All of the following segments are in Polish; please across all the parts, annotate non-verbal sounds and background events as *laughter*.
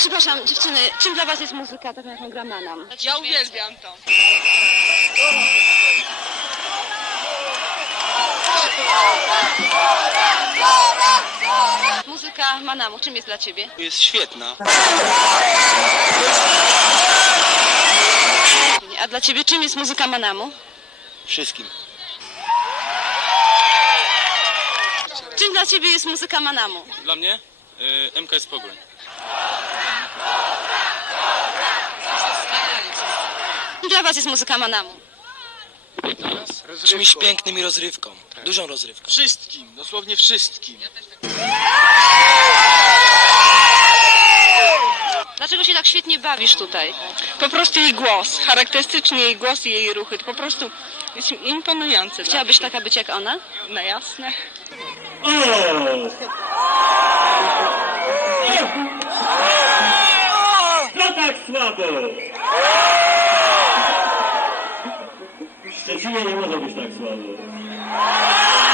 Przepraszam, dziewczyny, czym dla was jest muzyka taka, jaką gra Manam? Ja uwielbiam to. Muzyka Manamu, czym jest dla ciebie? Jest świetna. A dla ciebie czym jest muzyka Manamu? Wszystkim. Czym dla ciebie jest muzyka Manamu? Dla mnie y, MKS Pogoń. Dla was jest muzyka Manamu? Czymś pięknym i rozrywką. Dużą rozrywką. Wszystkim, dosłownie wszystkim. Dlaczego się tak świetnie bawisz tutaj? Po prostu jej głos, charakterystyczny jej głos i jej ruchy, to po prostu jest imponujące. Chciałabyś taka być jak ona? No jasne. No tak słabo! W Szczecinie nie może być tak słabo.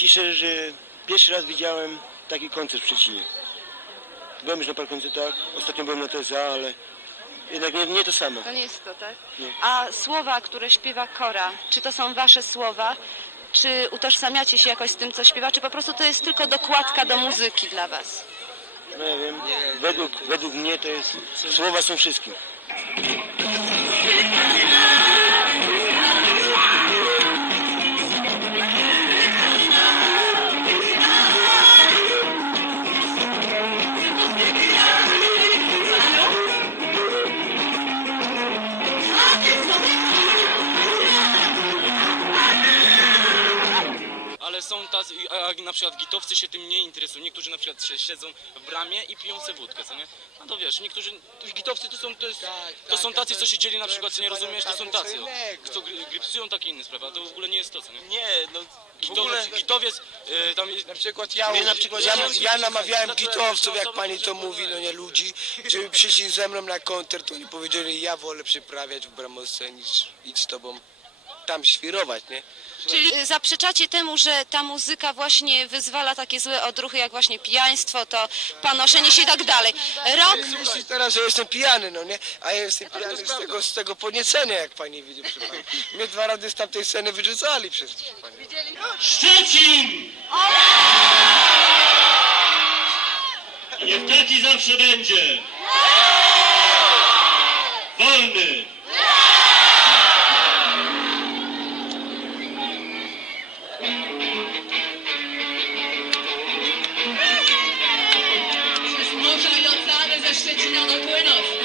Ci szczerze, że pierwszy raz widziałem taki koncert w Szczecinie. Byłem już na paru koncertach, ostatnio byłem na TSA, ale jednak nie, nie to samo. To nie jest to, tak? Nie. A słowa, które śpiewa Kora, czy to są wasze słowa? Czy utożsamiacie się jakoś z tym, co śpiewa, czy po prostu to jest tylko dokładka do muzyki dla was? No ja wiem, według, według mnie to jest, słowa są wszystkim. Tacy, a, a na przykład gitowcy się tym nie interesują. Niektórzy na przykład się siedzą w bramie i piją se wódkę, co nie? No to wiesz, niektórzy, gitowcy to są, to, jest, to są tacy, co siedzieli na przykład, co nie rozumiesz, to są tacy. o. Co gry- grypsują takie inne sprawy, a to w ogóle nie jest to, co nie? Nie, no Gitowiec, gitowiec y, tam jest, na przykład ja, Mnie na przykład- ja, ja- ja namawiałem gitowców, jak pani to mówi, no nie ludzi, żeby przyszli ze mną na koncert, to oni powiedzieli, ja wolę przyprawiać w Bramosce niż iść z tobą tam świrować, nie? Czyli y, zaprzeczacie temu, że ta muzyka właśnie wyzwala takie złe odruchy, jak właśnie pijaństwo, to panoszenie się i tak dalej. Rok, Myśli teraz, że jestem pijany, no nie? A ja jestem pijany z tego, z tego podniecenia, jak pani widzi, proszę pani. Mnie dwa razy z tamtej sceny wyrzucali przez proszę pani. Szczecin! Niech taki zawsze będzie! Wolny! Oceany ze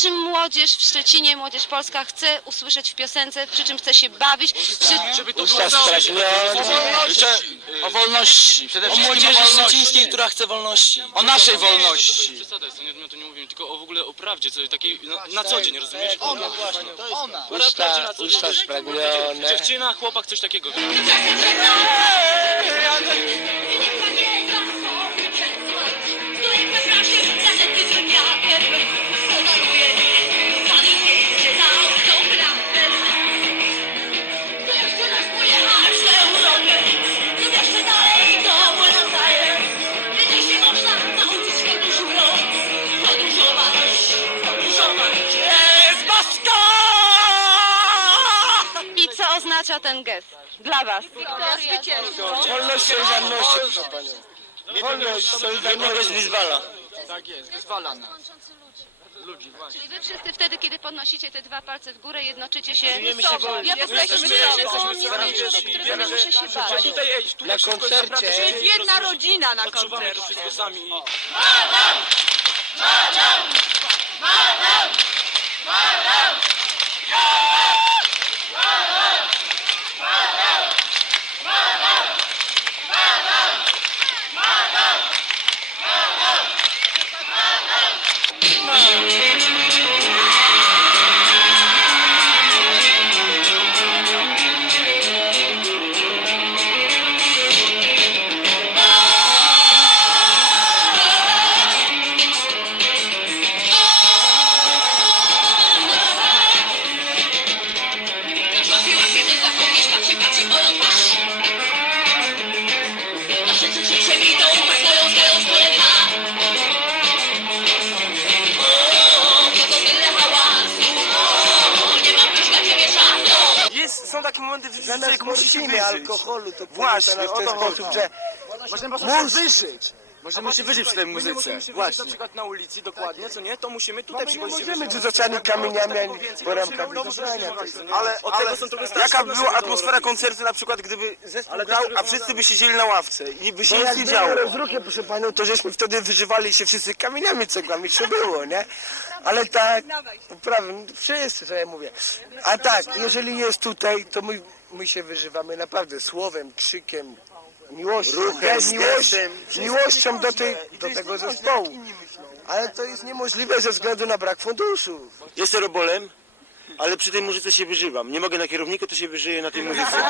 czym młodzież w Szczecinie, młodzież polska chce usłyszeć w piosence, przy czym chce się bawić, przy... żeby to Usta było spragnione. O wolności, przede O wszystkim młodzieży o wolności. szczecińskiej, która chce wolności. O naszej wolności. Przesada jest, to nie, my to nie mówimy, tylko o w ogóle o prawdzie, co, takiej na, na co dzień, rozumiesz? Ona właśnie, to jest ona. Usta, usta spragnione. Dziewczyna, chłopak, coś takiego. Podróżować, oznacza ten gest dla was? Wolność, solidarność, proszę panią. Wolność, solidarność wyzwala. Tak jest, wyzwala nas. Ludzi. Czyli wy wszyscy wtedy, kiedy podnosicie te dwa palce w górę, jednoczycie się się wolni. Ja po prostu Jesteśmy czuję, że razem. to nie jest Jesteśmy człowiek, który wiemy, nie muszę się bać. Tutaj, ej, tutaj Na wszystko jest koncercie- naprawdę- To jest jedna rodzina na Odczuwamy to koncercie. wszystko sami i są takie momenty w życiu, że człowiek musi się wyżyć. alkoholu, to Właśnie, o to chodzi. że Możemy po wyżyć. Możemy się wyżyć przy tej muzyce. Właśnie. na przykład na ulicy, dokładnie, co nie? To musimy tutaj my nie przychodzić się możemy wyżyć. rzucani kamieniami, ani Więcej boramkami musimy do robić, zabrania. Ale, ale jaka by była atmosfera koncertu na przykład, gdyby zespół grał, a wszyscy by siedzieli na ławce i by się Bo nic nie działo. rozruchy, proszę panią, to żeśmy wtedy wyżywali się wszyscy kamieniami, cegłami, co było, nie? Ale tak, prawda, wszyscy, co ja mówię. A tak, jeżeli jest tutaj, to my, my się wyżywamy naprawdę słowem, krzykiem, miłością, Ruchem, bez miłością, do, tej, do tego zespołu. Ale to jest niemożliwe ze względu na brak funduszów. Jestem robolem, ale przy tej muzyce się wyżywam. Nie mogę na kierowniku, to się wyżyję na tej muzyce. *laughs*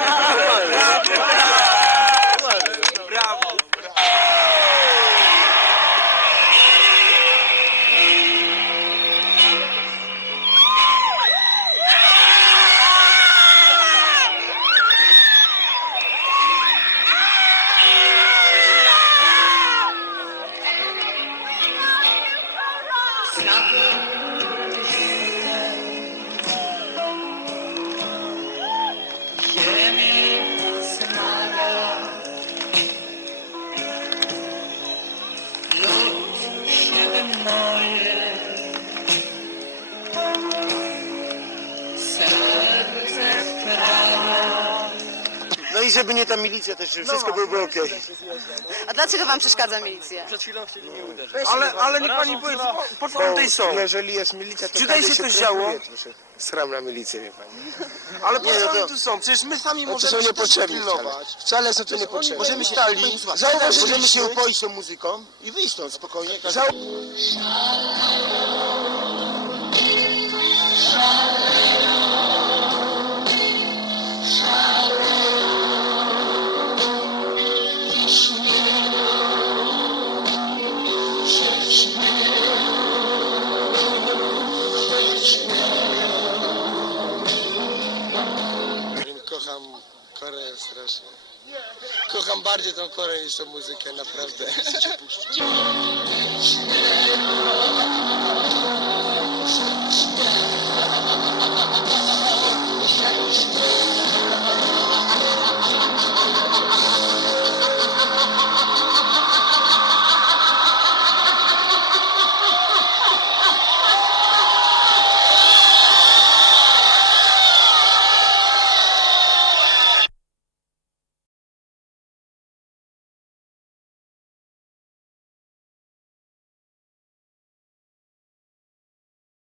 Brawo. No i żeby nie ta milicja też, żeby wszystko byłoby okej. A dlaczego wam przeszkadza milicja? Ale, ale niech pani powie, po co one tutaj są? Jeżeli jest milicja, to Tutaj każdy się coś działo? proszę. Sram na milicję, wie pani. Ale po co no one to- tu są? Przecież my sami No to możemy są się też niepotrzebni wcale. pilnować. Wcale są to niepotrzebni. Możemy się stali, Możemy się upoić tą muzyką i wyjść stąd spokojnie. Kocham bardziej tą tą muzykę, naprawdę. *laughs* *laughs*